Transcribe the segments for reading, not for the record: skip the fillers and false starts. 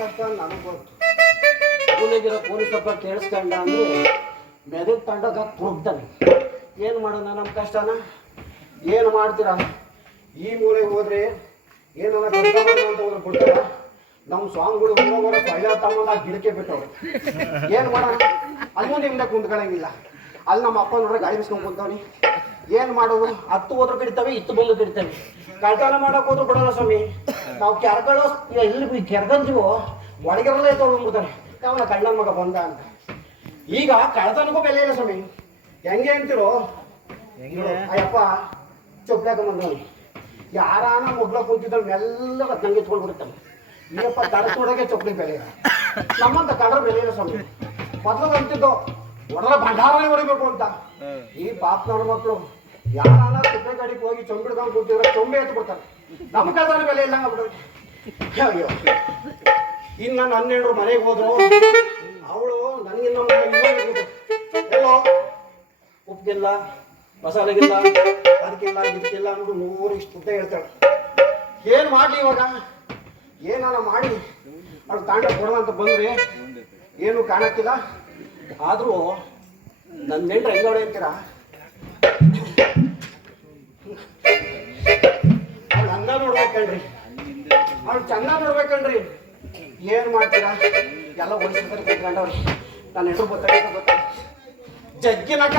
ಕಷ್ಟ ನನಗೆ ಗೊತ್ತು. ಕೂಲಿಗಿರೋ ಕೂಲಿ ಸ್ವಲ್ಪ ಕೇಳಿಸ್ಕೊಂಡ ಅಂದರೆ ಮೆದುಳು ತಂಡೋಗ ಹೋಗ್ತಾನೆ. ಏನು ಮಾಡೋಣ ನಮ್ಮ ಕಷ್ಟನ? ಏನು ಮಾಡ್ತೀರಾ? ಈ ಮೂಲೆಗೆ ಹೋದ್ರೆ ಏನೋ ಅಂತ ಹೋದ್ರೆ ಬಿಡ್ತಾರ. ನಮ್ಮ ಸ್ವಾಮಿಗಳು ಹೋಗೋರು ಪಳ್ಳ ತಮ್ಮನ ಗಿಡಕ್ಕೆ ಬಿಟ್ಟವ್ರು. ಏನು ಮಾಡೋಣ? ಅಲ್ಲೂ ನಿಮ್ದೆ ಕುಂತ್ಕೊಳ್ಳಂಗಿಲ್ಲ. ಅಲ್ಲಿ ನಮ್ಮ ಅಪ್ಪ ನೋಡ್ರೆ ಗಾಡಿ ಬಿಸ್ಕೊಂಡು ಕುಂತವನಿ. ಏನು ಮಾಡೋದು? ಹತ್ತು ಹೋದ್ರು ಬಿಡ್ತವೆ, ಇತ್ತು ಬಂದು ಬಿಡ್ತವೆ. ಕಳ್ತನ ಮಾಡೋಕೆ ಹೋದ್ರು ಬಿಡೋಲ್ಲ ಸ್ವಾಮಿ. ನಾವು ಕೆರ್ಗಳು ಎಲ್ಲಿ ಕೆರ್ಗಂತೀವೋ ಒಳಗಿರಲ್ಲೇ ತೊಗೊಂಡ್ಬಿಡ್ತಾರೆ. ಅವನ ಕಣ್ಣನ ಮಗ ಬಂದ ಅಂತ. ಈಗ ಕಳ್ತನಕ್ಕೂ ಬೆಲೆ ಇಲ್ಲ ಸ್ವಾಮಿ. ಹೆಂಗೆ ಅಂತಿರೋ ಅಯ್ಯಪ್ಪ ಚೊಪ್ಲಾಕ ಬಂದವನಿ. ಯಾರಾನ ಮುಗ್ಲ ಕೂತಿದ್ರು ಮೆಲ್ಲ ನಂಗೆ ಎತ್ಕೊಂಡ್ಬಿಡ್ತಾನೆ. ಈಗಪ್ಪ ತರಸೋಡಗೆ ಚೊಪ್ಲಿ ಬೆಲೆ ಇಲ್ಲ. ನಮ್ಮಂತ ಕಡ್ರ ಬೆಲೆ ಇಲ್ಲ ಸ್ವಾಮಿ. ಮೊದಲು ಅಂತಿದ್ದು ಒಡಲ ಭಂಡಾರನೇ ಹೊಡಿಬೇಕು ಅಂತ. ಈ ಪಾಪನವ್ರ ಮಕ್ಕಳು ಯಾರಾನ ತಿಪ್ಪೆ ಗಾಡಿಗೆ ಹೋಗಿ ಚೊಂಬಿಡ್ಕೊಂಡು ಕೂತಿದ್ರೆ ಚೊಂಬೆ ಎತ್ತು ಬಿಡ್ತಾರೆ. ನಮ್ಮ ಕಳ್ತನ ಬೆಲೆ ಇಲ್ಲ ಬಿಡ್ರಿ. ಅಯ್ಯೋ, ಇನ್ನು ನನ್ನ ಹನ್ನೆರಡು ಮನೆಗೆ ಹೋದ್ರು ಅವಳು ನನಗಿನ್ನ ಎಲ್ಲೋ ಉಪ್ಪಿಗಿಲ್ಲ, ಮಸಾಲೆಗಿಲ್ಲ, ಅದಕ್ಕಿಲ್ಲ ಇದಕ್ಕಿಲ್ಲ ಅನ್ನೋದು 100 ಇಷ್ಟು ಉದ್ದ ಹೇಳ್ತಾಳೆ. ಏನು ಮಾಡಲಿ ಇವಾಗ? ಏನಾನ ಮಾಡಿ ಅವಳು ತಾಂಡ ಕೊಡೋಣ ಅಂತ ಬಂದ್ರೆ ಏನು ಕಾಣಕ್ಕಿಲ್ಲ. ಆದರೂ ನನ್ನ ನೆಂಡ್ರೆ ಹೆಂಗವಳೆ ಅಂತೀರಾ? ಅವಳು ಅಂದ ನೋಡ್ಬೇಕಣ್ರಿ, ಅವಳು ಚಂದ ನೋಡ್ಬೇಕಣ್ರಿ. ಏನು ಮಾಡ್ತೀರಾ? ಎಲ್ಲ ವಯಸ್ಸಿದ್ರೆ ಕುತ್ಕೊಂಡವ್ರಿ. ನನ್ನ ಹೆಸರು ಗೊತ್ತಾಗ ಜಗ್ಗಿನಕ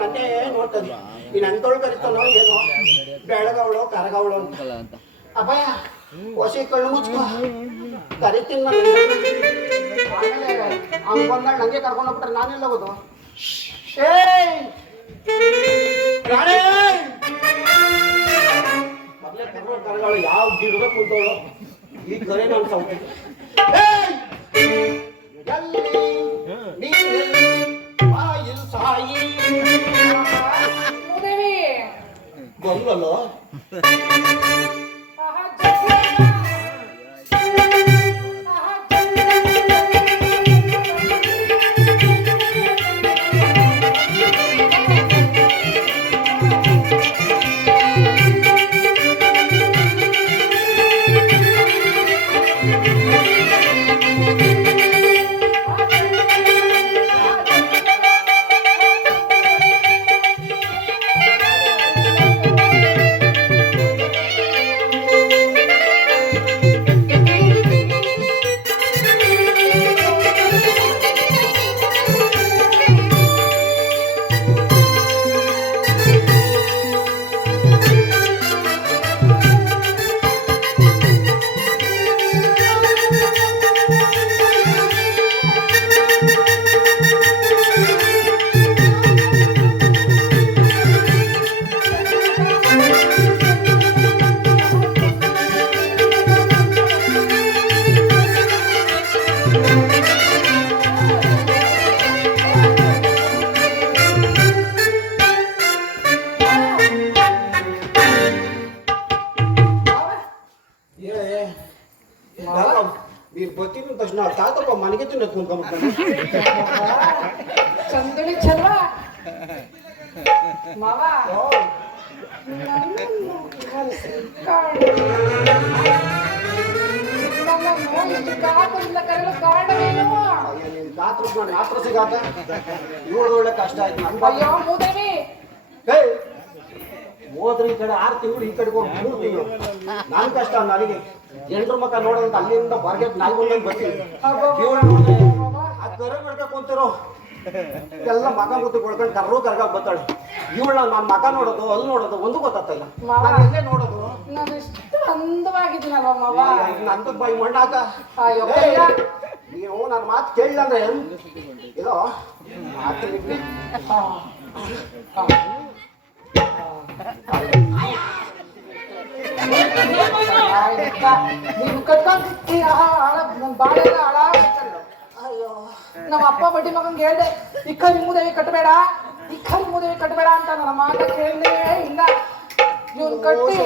ನನ್ನೇ ನೋಡ್ತದೆ. ಈ ನಂತೊಳು ಕರಿತಾನೋ ಏನೋ ಬೆಳಗವಳು ಕರಗವಳು ಅಂತ. ಅಬ್ಬಯ್ಯ ಹೊಸಿ ಕಣ್ಣು ಮುಚ್ಕೋ ಕರಿತೀನಿ. ಆಮೇಲೆ ಅವ್ನು ಬಂದಾಗ ನಂಗೆ ಕರ್ಕೊಂಡು ಹೋಗ್ಬಿಟ್ರೆ ನಾನೆಲ್ಲ ಹೋಗೋದು? ಮೊದಲೇ ಕರ್ಗಳು ಯಾವ ಗಿಡದ ಕುಂತವಳು ಈ ಕರೆ ನಾನು ಸೌತಿ ಸಾಯಿ ಬಂದಲ್ಲೋ. మీరు బతికిన తక్షణ తాతప్ప మనకి తిన్న కూనుకోమంటాను చందుడి చల్వ ಮಾವ ಇಷ್ಟು ಕಾತುಲ್ಲ ಕರೆಯಲು ಕಾರಣವೇನು? ಮಾತ್ರ ಸಿಗಾಕ ಇವಳು ಒಳ್ಳೆ ಕಷ್ಟ ಆಯ್ತು ನನ್ನ ಅಯ್ಯೋ ಮೂದೇವಿ ಹೋದ್ರೆ ಈ ಕಡೆ 6 ತಿಂಗಳು ಈ ಕಡೆ 3 ತಿಂಗಳು ನನ್ ಕಷ್ಟ ನನಗೆ ಎಂಟ್ರ ಮಕ್ಕ ನೋಡೋದಂತ ಅಲ್ಲಿಂದ ಹೊರಗೆ ನಾಲ್ಕು ಬರ್ತೀವಿ ಇವಳು ನೋಡಿದ್ರೆ ಆ ಕರೆ ಮಾಡ್ಬೇಕು ಅಂತಿರೋ ಎಲ್ಲ ಮಗ ಮುತ್ತು ಕೊಡ್ಕೊಂಡು ಕರ್ಗ ಬರ್ತಾಳೆ ಇವಳು ನನ್ನ ಮಗ ನೋಡೋದು ಅಲ್ಲಿ ನೋಡೋದು ಒಂದು ಗೊತ್ತಾಗ್ತಿಲ್ಲ ಎಲ್ಲೇ ನೋಡೋದು ನಾನು ಎಷ್ಟು ಅಂದವಾಗಿದ್ದೀನಲ್ವ ಮಾವ ನಂದು ಬಾಯಿ ಮಣ್ಣಾಕ ನೀವು ನನ್ನ ಮಾತು ಕೇಳಿಲ್ಲ ಅಂದ್ರೆ ಇದೋ ಮಾತು ನೀನು ಕಟ್ಕೊಂಡು ಬಾಳೆಲ್ಲ ಹಾಳಾಗ್ತಲ್ಲ. ಅಯ್ಯೋ ನಮ್ಮ ಅಪ್ಪ ಬಡ್ಡಿ ಮಗಂಗೆ ಹೇಳ್ದೆ ಇಕ್ಕರಿ ಮೂದೇವಿ ಕಟ್ಟಬೇಡ ಅಂತ ನನ್ನ ಮಾತ ಕೇಳಲೇ ಇಲ್ಲ. ಇವನ್ ಕಟ್ಟಿ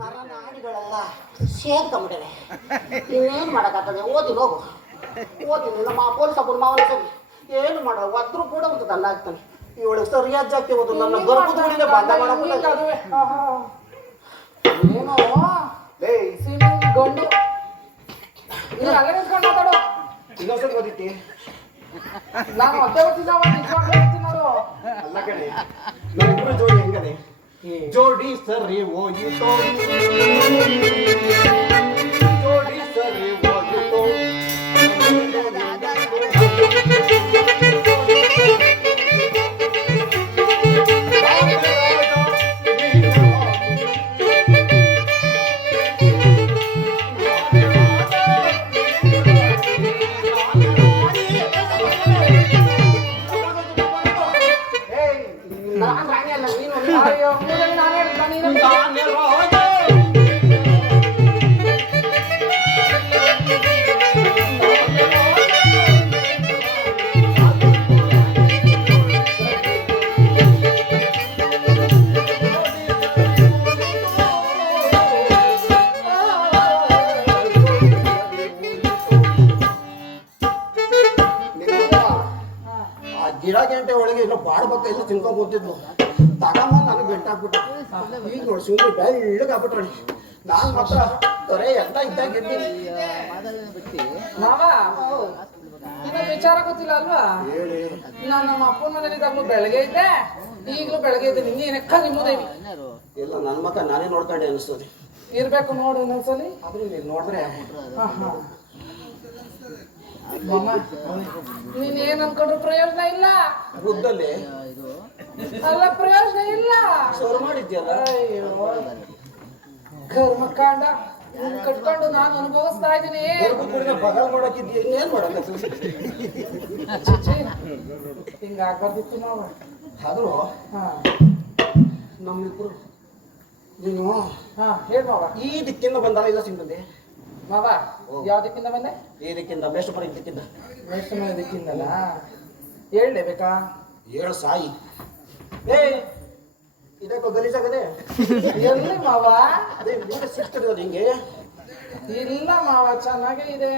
ನಾಡಿಗಳೆಲ್ಲ ಸೇರ್ಕೊಂಬಿಟ್ಟಿವೆ. ಇನ್ನೇನು ಮಾಡೋಕ್ಕಾಗ್ತದೆ? ಓದಿ ಹೋಗು ಓದಿನಿ ನಮ್ಮ ಪೊಲೀಸ್ ಅಪ್ಪನ ಮಾವನ ಸರಿ ಏನು ಮಾಡೋ ಒದ್ರು ಕೂಡ ಒಂದು ದಲ್ಲ ಆಗ್ತಾನೆ. ಇವಳು ಸರಿಯಾದ ಜಾತಿ ಓದು ನನ್ನ ಗರ್ಭದೊಳಗೆ ಬಂದ ಮಾಡೋದು ಏನೋ ಸಿಮೆಂಟ್ ಗಂಡು ನೀನು ಅಲ್ಲೇ ನಿಂತ್ಕೊಂಡು ಮಾತಾಡು. ಇನ್ನೊಂದ್ಸರಿ ಓದಿಟ್ಟಿ ನಾನು ಅದೇ ಓದ್ತೀನಿ ನೋಡು. ಅಲ್ಲ ಕಣೆ ನಾವಿಬ್ರು ಜೋಡಿ ಹೆಂಗದೆ ಜೋಡಿ ಸರಿ ಹೋಗಿತೋ ಜೋಡಿ ಸರಿ ಹೋಗಿತೋ ಗಿಡ ಗಂಟೆ ಒಳಗೆ ಇನ್ನೂ ಬಾಡ್ಬೇಕ ಎಲ್ಲ ತಿನ್ಕೊಂಡ್ ಕೂತಿದ್ಲು ತಗೊಂಬ ನನಗೆ ಬೆಟ್ಟಾಕ್ಬಿಟ್ಟು ಈಗ ನೋಡಿ ಸುಮ್ಮನೆ ಬೆಳ್ಳಗಾಗ್ಬಿಟ್ರಿ ನಾನು ಮಾತ್ರ ತೊರೆ ಎಲ್ಲ ಇದ್ದಾಗಿದ್ದೀನಿ. ಮಾವ ನಿಮಗೆ ವಿಚಾರ ಗೊತ್ತಿಲ್ಲ ಅಲ್ವಾ? ನಾನು ನಮ್ಮ ಅಪ್ಪನ ಮನೇಲಿ ಇದ್ದಾಗಲೂ ಬೆಳಗ್ಗೆ ಇದ್ದೆ, ಈಗಲೂ ಬೆಳಗ್ಗೆ ಇದ್ದೆ. ನೀನೆಕ್ಕ ನಿಮ್ಮದೇವಿ ಇಲ್ಲ ನನ್ನ ಮಕ್ಕ ನಾನೇ ನೋಡ್ಕೊಂಡೆ ಅನಿಸ್ತದೆ. ಇರ್ಬೇಕು ನೋಡು ಇನ್ನೊಂದ್ಸಲಿ. ಆದ್ರೂ ನೀನು ನೋಡಿದ್ರೆ ನೀನ್ ಏನ್ ಅನ್ಕೊಂಡ್ರು ಪ್ರಯೋಜನ ಇಲ್ಲ. ಬುದ್ಧಲ್ಲಿ ಅಲ್ಲ ಪ್ರಯೋಜನ ಇಲ್ಲ. ಸೋರ್ ಮಾಡಿದ್ಯಲ್ಲ ಕರ್ಮಕಾಂಡ ಕಟ್ಕೊಂಡು ನಾನು ಅನುಭವಿಸ್ತಾ ಇದ್ದೀನಿ. ಬಗಲ್ ಮಾಡಕ್ಕಿದ್ಯ ಇನ್ನೇನ್ ಮಾಡಕ್ ಹಿಂಗಾಗ್ಬಾರ್ದಿತ್ತು ನಾವು. ಆದ್ರೂ ನಮ್ಮಿಬ್ರು ನೀನು ಹೇಳ್ ಮಾವ. ಈ ದಿಕ್ಕಿಂದ ಬಂದಲ್ಲ ಇಲ್ಲ ಸಿಂಬಂದಿ ಮಾವ ಯಾವ ದಿಕ್ಕಿಂದ ಬಂದೆ? ಈ ದಿಕ್ಕಿಂದ ಮೇಷ್ಟಪುರ ದಿಕ್ಕಿಂದ. ಮೇಷ್ಟಮನೆ ದಿಕ್ಕಿಂದಲ್ಲ ಹೇಳ್ಲೇಬೇಕಾ? ಹೇಳು ಸಾಯಿ. ಇದಕ್ಕೂ ಗಲೀಜಾಗದೆ ಎಲ್ಲಿ ಮಾವ? ಅದೇ ನಿಮಗೆ ಸಿಗ್ತಿರೋದು ಹಿಂಗೆ. ಇಲ್ಲ ಮಾವ ಚೆನ್ನಾಗೇ ಇದೆ.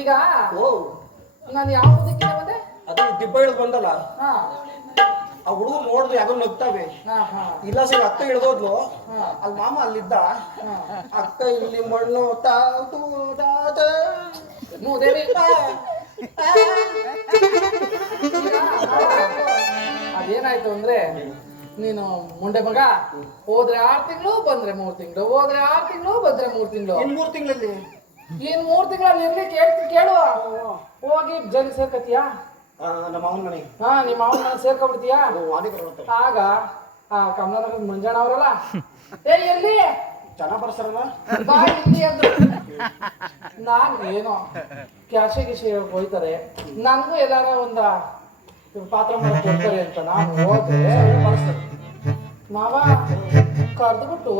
ಈಗ ಓ ನಾನು ಯಾವ ದಿಕ್ಕಿಂದ ಬಂದೆ? ಅದು ದಿಬ್ಬ ಇಳಿದು ಬಂದಲ್ಲ ಆ ಹುಡುಗರು ನೋಡ್ದು ಯಾವ್ದೋ ನಗ್ತಾವೆ. ಇಲ್ಲ ಸಿಗ ಅಕ್ಕ ಇಳ್ದೋದ್ಲು ಅಲ್ಲಿ ಮಾಮ ಅಲ್ಲಿದ್ದ. ಅಕ್ಕ ಇಲ್ಲಿ ಮಣ್ಣು ಮೂದೇವಿ ಅದೇನಾಯ್ತು ಅಂದ್ರೆ ನೀನು ಮುಂಡೆ ಮಗ ಹೋದ್ರೆ 6 ತಿಂಗಳು ಬಂದ್ರೆ 3 ತಿಂಗಳು, ಹೋದ್ರೆ 6 ತಿಂಗಳು ಬಂದ್ರೆ 3 ತಿಂಗಳು. ಇನ್ 3 ತಿಂಗಳಲ್ಲಿ ಇನ್ 3 ತಿಂಗಳಲ್ಲಿ ಇರ್ಲಿ ಕೇಳು. ಹೋಗಿ ಜಲ್ ಸೇರ್ಕತಿಯಾ? ನಮ್ಮ ಮಾವನ ಮನೆ. ನಿಮ್ಮ ಮಾವನ ಮನೆ ಸೇರ್ಕೊಬಿಡ್ತೀಯಾ? ಆಗ ಕಮಲಾನಗರ ಮಂಜಣ್ಣ ಅವರಲ್ಲ ಎಲ್ಲಿ ಚೆನ್ನಾಗ್ ಬರ್ಸಾರಲ್ಲ ಬಾ ಇಲ್ಲಿ ಅಂದ್ರು. ನಾನು ಏನೋ ಕ್ಯಾಶೆ ಗಿಶೆ ಹೋಯ್ತಾರೆ, ನನಗೂ ಎಲ್ಲಾರ ಒಂದ ಪಾತ್ರ ಮಾಡಕ್ ಕೊಡ್ತಾರೆ ಅಂತ ನಾನು ಹೋದ್ರೆ ಮಾವ ಕರ್ದ್ಬಿಟ್ಟು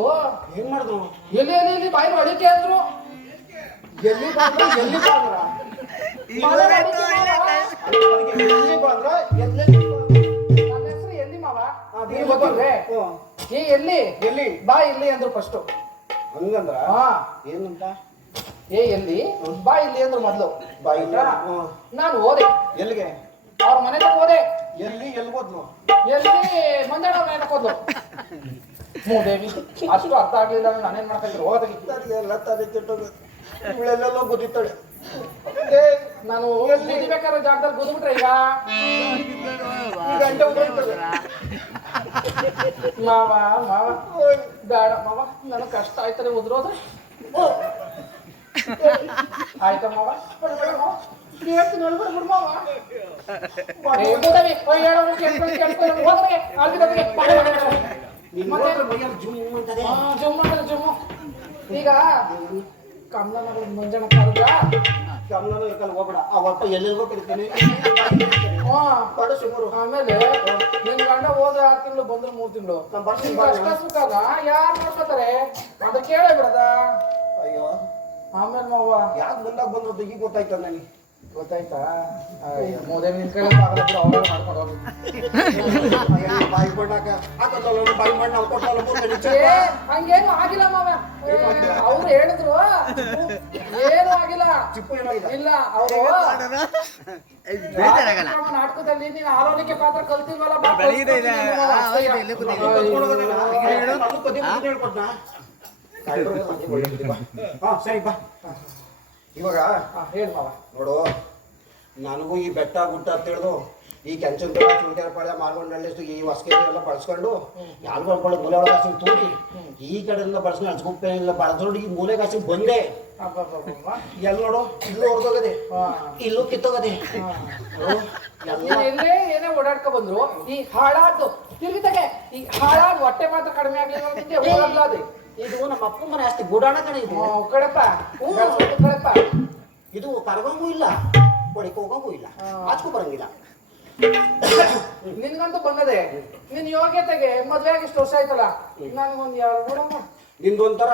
ಏನ್ ಮಾಡಿದ್ರು? ಎಲ್ಲಿ ಬಾಯಿ ಅಡಿಕೆ ಅಂದ್ರು. ಎಲ್ಲಿ ಬಂದ್ರ ನನ್ನ ಹೆಸರು ಎಲ್ಲಿ ಮಾವ? ಎಲ್ಲಿ ಬಾ ಇಲ್ಲಿ ಅಂದ್ರು ಫಸ್ಟ್. ಹಂಗಂದ್ರ ಏನಂತ? ಏ ಎಲ್ಲಿ ಬಾ ಇಲ್ಲಿ ಅಂದ್ರು ಮೊದ್ಲು ಬಾ ಇಲ್ಲಿ. ಆಯ್ತಾ? ಹ್ಮ್. ನಾನು ಹೋದೆ ಎಲ್ಲಿಗೆ? ಅವ್ರ ಮನೆ ತಕ್ಕ ಹೋದೆ. ಎಲ್ಲಿ ಹೋದ್ನು? ಎಲ್ಲಿ ಮಂಜಣ್ಣ ಅವ್ರ ಮನೆ ತಕ್ಕ ಹೋದ್ಲು. ಮೂದೇವಿ ಅಷ್ಟು ಅರ್ಥ ಆಗ್ಲಿಲ್ಲ ಅಂದ್ರೆ ನಾನೇನ್ ಮಾಡ್ತಾ ಇದ್ರು ಹೋಗಿ ಎಲ್ಲ ತಲೆ ಕೆಟ್ಟೋಗ ಇವಳೆಲ್ಲೆಲ್ಲೋ ಗೊತ್ತಿತ್ತಾಳೆ. ನಾನು ಬೇಕಾದ್ರೆ ಜಾಗದಲ್ಲಿ ಗುದ್ಬಿಟ್ರೆ ಈಗ ಈ ಗಂಟೆ ಉದೋಯ್ತದೆ. ಮಾವ ಮಾವ ಬೇಡ ಮಾವ ನನಗೆ ಕಷ್ಟ ಆಯ್ತಾರೆ ಉದ್ರೋದು. ಆಯ್ತಾ ಮಾವ ಹೇಳ್ತೀನಿ ಹೇಳ್ಬಿಡು ಬಿಡು ಮಾವ. ಏ, ಮೂದೇವಿ, ಓ, ಹೇಳೋರು ಕೇಳ್ಕೊಂಡು ಹೋದ್ರೆ ಅಲ್ಲಿ ಜೊತೆಗೆ ನೀನ್ ಮತ್ತೆ ನೋಡ್ರೆ ಮೈಯಲ್ಲಿ ಜುಮ್ ಅಂತದೆ. ಜುಮ್ಮು ಅಂದ್ರೆ ಜುಮ್ಮು. ಈಗ ಕಮಲನಗರ ಮಂಜಣ್ಣ ಕರೆದ ಕಮಲನ ಇರ್ಕಲ್ಲ ಹೋಗ್ಬೇಡ. ಅವಪ್ಪ ಎಲ್ಲೆಲ್ಗೋ ಕರಿತಾನೆ. ಬಡ ಸುಮಾರು. ಆಮೇಲೆ ನಿನ್ ಗಂಡ ಹೋದ 6 ತಿಂಗಳು ಬಂದ್ರು 3 ತಿಂಗಳು ನಾನ್ ಬರ್ತೀನಿ ಕಷ್ಟ ಸುಖನ ಯಾರು ನೋಡ್ಕೋತಾರೆ ಅದು ಕೇಳೇ ಬಿಡದ. ಅಯ್ಯೋ ಆಮೇಲೆ ಮಾವ ಯಾಕೆ ಮುಂದಾಗ ಬಂದದ್ದು ಈಗ ಗೊತ್ತಾಯ್ತ ನನಗೆ. ಗೊತ್ತಾಯ್ತಾ? ಮೂದೇವಿ ನಿನ್ ಕಡೆ ಆಗಲ್ಲ ಬಿಡು, ಅವ್ರ ಮಾಡ್ಕೊಂಡು ಹೋಗಿ. ಬಾಯಿ ಬಣ್ಣಾಕ ಹಾಕೋತಲ್ಲ ಬಾಯಿ ಬಣ್ಣ ನಾವು ಕೊಟ್ಟಲ್ಲ ಮೂರ್ಖ ಏ, ಹಂಗೇನು ಆಗಿಲ್ಲ ಮಾವ. ಅವ್ರು ಹೇಳಿದ್ರು ಏನು ಆಗಿಲ್ಲ. ಚಿಪ್ಪು ಏನಾಗಿದೆ? ಇಲ್ಲ ಅವರು ನಾಟಕದಲ್ಲಿ ನೀನು ಆರೋಗ್ಯಕ್ಕೆ ಪಾತ್ರ ಕಲ್ತಿಲ್ವಲ್ಲ ಬಾ, ಹಾ ಸರಿ ಬಾ. ಇವಾಗ ಹೇಳಿ ಮಾವ. ನೋಡು, ನನಗೂ ಈ ಬೆಟ್ಟ ಗುಟ್ಟ ಅಂತ ತಿಳಿದು ಈ ಕೆಂಚನ್ ಚುಡಿದಾರ ಪಾಳ್ಯ ಮಾರ್ಗೊಂಡಳ್ಳಿಷ್ಟು ಈ ಹೊಸಕೆ ಎಲ್ಲ ಬಳಸ್ಕೊಂಡು ಯಾರು ಮೂಲೆ ಒಳಗಾಸಿ ತೂರಿ ಈ ಕಡೆಯಿಂದ ಬಳಸ್ಕೊಂಡು ಅನ್ಸ್ಗುಪ್ಪೆ ಎಲ್ಲ ಬಳಸ್ಕೊಂಡು ಈ ಮೂಲೆಗಾಸಿ ಬಂದೆ. ಎಲ್ಲಿ ನೋಡು, ಇಲ್ಲೂ ಹೊರದೋಗದೆ, ಇಲ್ಲೂ ಕಿತ್ತೋಗದೆ. ಎಲ್ಲೇ ಏನೇ ಓಡಾಡ್ಕೊ ಬಂದ್ರು ಈ ಹಾಳಾದ್ದು ತಿರುಗಿತಾಗೆ ಈ ಹಾಳಾದ್ ಹೊಟ್ಟೆ ಮಾತ್ರ ಕಡಿಮೆ ಆಗ್ಲಿಲ್ಲ ಅದು. ಇದು ನಮ್ಮ ಅಪ್ಪ ಮನೆ ಅಷ್ಟೇ ಗುಡಾಣ ಕಡೆ ಇದು. ಕಡೆಪ್ಪ ಕಡೆಪ್ಪ ಇದು ಕರಗಂಗೂ ಇಲ್ಲ, ಕೊಡಿಗೆ ಹೋಗಂಗೂ ಇಲ್ಲ, ಆಚಗೂ ಬರಂಗಿಲ್ಲ. ನಿನ್ಗಂತೂ ಬಂದದೆ ನಿನ್ ಯೋಗ್ಯತೆಗೆ ಮದ್ವೆ ಆಗಿ ಇಷ್ಟು ವರ್ಷ ಆಯ್ತಲ್ಲ. ನನಗೊಂದ್ 2 ಬಿಡಮ್ಮ. ನಿಂದೊಂಥರ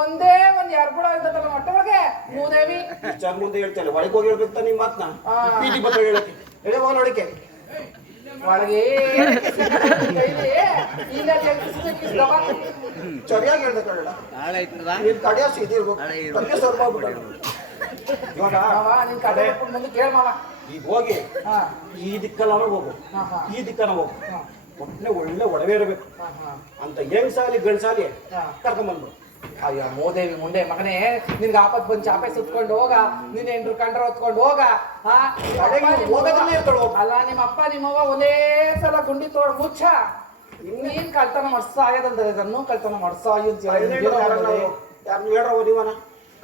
ಒಂದೇ ಒಂದ್ 2 ಬಿಡ ಇರ್ತದಲ್ಲ ಮೊಟ್ಟೆ ಒಳಗೆ ಮೂದೇವಿ. ವಿಚಾರ ಮುಂದೆ ಹೇಳ್ತೇನೆ, ಒಳಗೆ ಹೋಗಿ ಹೇಳ್ಬೇಕು ನಿಮ್ಮ ಮಾತನ್ನ. ಬೀದಿ ಬಂದ ಹೇಳಕ್ಕೆ ಹೇಳಿ ಹೋಗ ನೋಡಿಕೆ ಒಳಗೆ ಸರಿಯಾಗಿ ಹೇಳ್ಬೇಕಲ್ಲ. ನೀನ್ ಕಡಿಯಾಸಿ ಇದಿರ್ಬೇಕು, ತಂದೆ ಸರ್ ಮಾಡ್ಬಿಟ್ಟು ಇವಾಗ ನಿನ್ ಕಡೆ ಮುಂದೆ ಕೇಳ ಮಾವ. ಈಗ ಹೋಗಿ ಈ ದಿಕ್ಕಲ್ಲ ಹೋಗು, ಈ ದಿಕ್ಕನ ಹೋಗು, ಒಟ್ಟನೆ ಒಳ್ಳೆ ಒಡವೆ ಇರಬೇಕು ಅಂತ ಹೆಂಗ್ಸಾಲಿ ಗಂಡ್ಸಾಲಿ ಕರ್ಕೊಂಡ್ಬಂದ್ರು. ಅಯ್ಯ ಮೋದೇವಿ ಮುಂದೆ ಮಗನೇ, ನಿನ್ಗೆ ಆಪತ್ ಬಂದು ಚಾಪೆ ಸುತ್ಕೊಂಡು ಹೋಗ, ನಿನ್ನ ಹೆಂಡ್ರು ಕಂಡ್ರ ಹೊತ್ಕೊಂಡು ಹೋಗ. ಅಲ್ಲ ನಿಮ್ಮ ಅಪ್ಪ ನಿಮ್ಮವ್ವ ಒಂದೇ ಸಲ ಗುಂಡಿ ತೋಡ್ ಮುಚ್ಚ. ನೀನ್ ಕಳ್ತನ ಮಾಡ್ಸ ಆಗ್ಯದಂದ್ರೆ ಇದನ್ನು ಕಳ್ತನ ಮಾಡ್ಸ ಯಾರು ಹೇಳ್ರವ ನೀವನ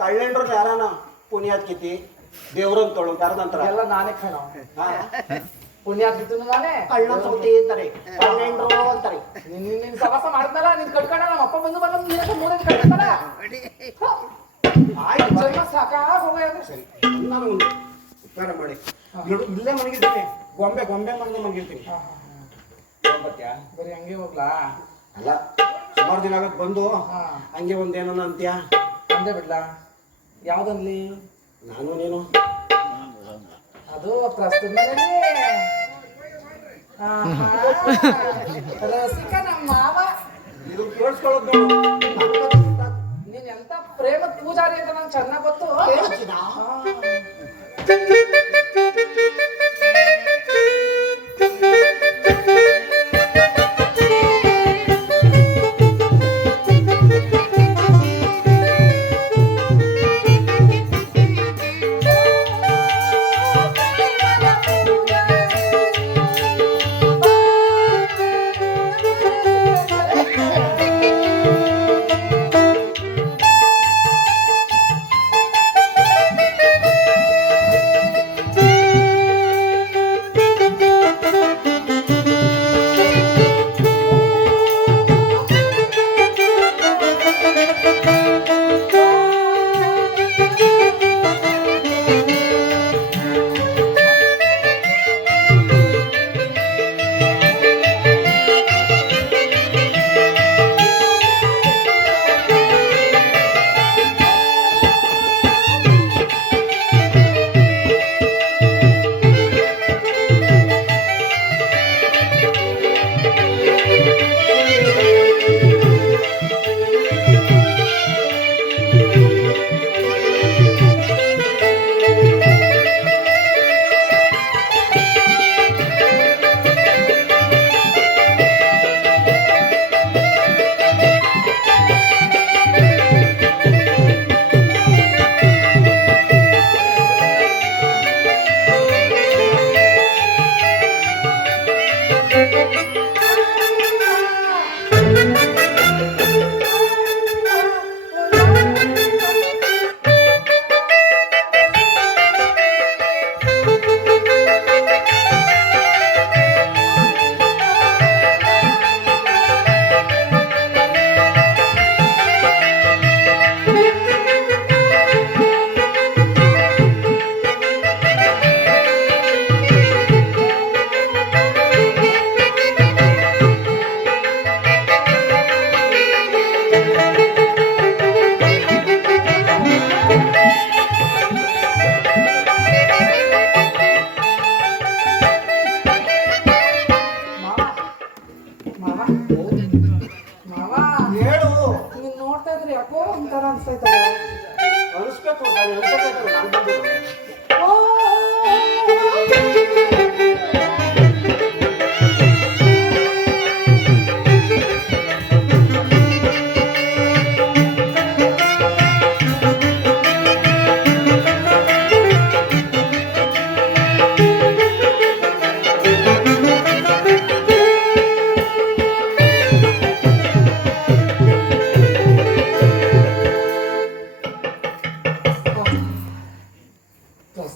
ಕಳ್ಳೆಂಡ್ರ ಯಾರಾನ ಪುಣ್ಯಾತ್ ಕಿತಿ ದೇವ್ರಂತ ತೊಳು ಯಾರದಂತಾರ ಎಲ್ಲ ನಾನೇ ಕಣ ಪುಣ್ಯಾತ್ಕಿತ್ತು ನಾನೇ ಕಳ್ಳ ಸೌತಿ ಅಂತಾರೆ, ಕಳ್ಳೆಂಡ್ರು ಅಂತಾರೆ. ನಿನ್ ಸವಾಸ ಮಾಡ್ದಲ್ಲ ನಿನ್ ಕಟ್ಕೊಂಡ ನಮ್ಮ ಅಪ್ಪ ಬಂದು ಬಂದ ಮೂರೇ ಕಟ್ಕೊಂಡಲ್ಲ. ಆಯ್ತು ಜನ್ಮ ಸಾಕಾಗ ಹೋಗೋದು. ಸರಿ, ನಾನು ಒಂದು ಉಪಕಾರ ಮಾಡಿ ಇಲ್ಲೇ ಮನಗಿರ್ತೀನಿ, ಗೊಂಬೆ ಮನೆ ಮನಗಿರ್ತೀನಿ. ಬರೀ ಹಂಗೆ ಹೋಗ್ಲಾ? ಅಲ್ಲ, ಸುಮಾರು ದಿನ ಆಗತ್ ಬಂದು ಹಂಗೆ ಒಂದೇನೋ ಅಂತ್ಯ ಅಂದೇ ಬಿಡ್ಲಾ? ಯಾವ್ದನ್ಲಿ? ನಾನು ನೀನು ಅದು ಪ್ರಸ್ತುತ ರಸಿಕ ನಮ್ಮ ಮಾವ. ಇದು ಕೇಳಿಸ್ಕೊಳ್ಳೋದು ನೀನ್ ಎಂತ ಪ್ರೇಮ ಪೂಜಾರಿ ಅಂತ ನಂಗೆ ಚೆನ್ನಾಗ್ ಗೊತ್ತು.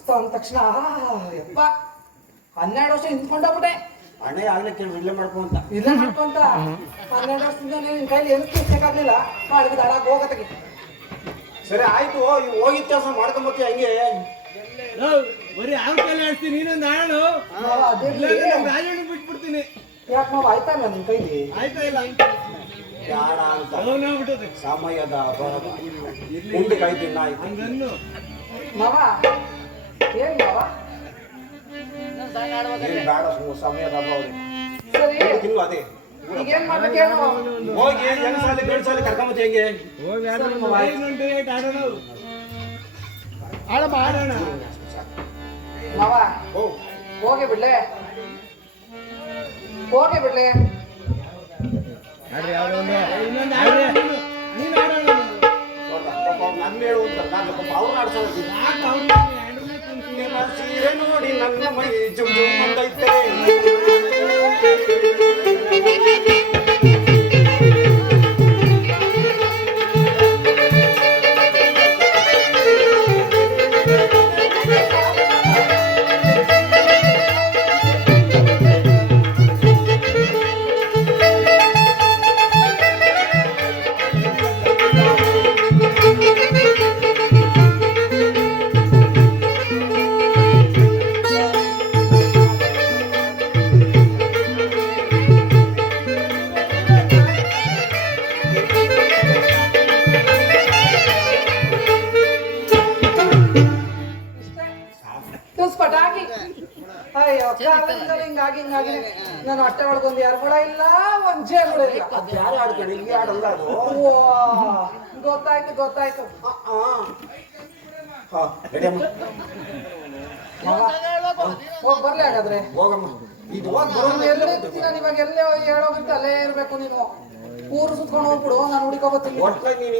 ಮಸ್ತ್ ಅಂದ ತಕ್ಷಣ ಯಪ್ಪ 12 ವರ್ಷ ನಿಂತ್ಕೊಂಡೋಗ್ಬಿಟ್ಟೆ. ಅಣ್ಣೆ ಆಗ್ಲೇ ಕೇಳಿ ಇಲ್ಲೇ ಮಾಡ್ಕೊಂತ ಇಲ್ಲ ಮಾಡ್ಕೊಂತ 12 ವರ್ಷದಿಂದ ನಿನ್ ಕೈಲಿ ಏನು ಕಿರ್ಸಕ್ಕಾಗ್ಲಿಲ್ಲ. ಮಾಡಿದ ಹಾಳಾಗಿ ಹೋಗತ್ತಗೆ. ಸರಿ ಆಯ್ತು, ಇವ್ ಹೋಗಿದ್ ಕೆಲಸ ಮಾಡ್ಕೊಂಬತ್ತಿ ಹಂಗೆ. ಬರೀ ಯಾವ ಕಾಲ ಆಡ್ತೀನಿ ನೀನೊಂದು ಆಡೋಣ, ರಾಜಣ್ಣ ಬಿಟ್ಬಿಡ್ತೀನಿ. ಯಾಕೆ ನಾವು ಆಯ್ತಾ ಇಲ್ಲ ನಿನ್ ಕೈಲಿ? ಆಯ್ತಾ ಇಲ್ಲ ಯಾಡ ಅಂತ ಅವನಾಗ್ಬಿಟ್ಟದೆ ಸಮಯದ ಅಭಾವ. ಮುಂದೆ ಕಾಯ್ತೀನಿ ಆಯ್ತು. ಹಂಗನ್ನು ಮಾವ ಏನ್ ಮಾವ? ಏನ್ ಬೇಡ ಸಮಯದ ಅಭಾವ. ಸರಿ ತಿನ್ನು ಅದೇ ಈಗ ಏನ್ ಮಾಡ್ಬೇಕೇನು? ಹೋಗಿ ಹೆಂಗ್ ಸಾಲಿ ಗಂಡ್ ಸಾಲಿ ಕರ್ಕೊಂಬತ್ತಿ ಹೆಂಗೆ. ಹೋಗಿ ಆಡೋಣ, ಆಡೋಣ ಆಡೋಣ. ಮಾವ ಓ ಹೋಗಿ ಬಿಡ್ಲೆ, ಹೋಗಿ ಬಿಡ್ಲೆ. ಇನ್ನೊಂದು ಆಡೋಣ, ನೀನು ಆಡೋಣ. ನನ್ನ ಹೇಳು ಅಂತ ನಾನು ಪಾಪ ಅವ್ರನ್ನ ಆಡ್ಸೋದು. ಯಾಕೆ ಅವ್ರನ್ನ ಹೆಂಡ್ರನ್ನ ತಿಂತೀನಿ? ನಿಮ್ಮ ಸೀರೆ ನೋಡಿ ನನ್ನ ಮೈ ಜುಮ್ ಜುಮ್ ಅಂತೈತೆ. ಪಟಾಕಿ ಅಯ್ಯೋ ಕಾಲದಿಂದಲೂ ಹಿಂಗಾಗಿ ನಾನು ಹೊಟ್ಟೆ ಒಳಗೊಂದು ಯಾರು ಕೂಡ ಇಲ್ಲ, ಒಂದ್ ಜೇ ಕೂಡ ಇಲ್ಲ. ಅದು ಯಾರು ಆಡ್ತಾರೆ, ಇಲ್ಲಿ ಆಡಲ್ಲ ಅದು. ಓ, ಗೊತ್ತಾಯ್ತು. ಹಾ ರೆಡಿಯಮ್ಮ, ಹೋಗ್ ಬರ್ಲಿ ಹಾಗಾದ್ರೆ. ಹೋಗಮ್ಮ. ಇದು ಹೋಗಿ ನಾನು ಎಲ್ಲಿರ್ತೀನಿ, ನಾನು ಇವಾಗ ಎಲ್ಲೇ ಹೇಳೋಗಿತ್ತು ಅಲ್ಲೇ ಇರ್ಬೇಕು. ನೀನು ಊರು ಸುತ್ಕೊಂಡು ಹೋಗ್ಬಿಡು, ನಾನು ಹುಡುಕೋಬತ್ತೀನಿ. ಒಟ್ಟಾಗಿ ನೀನು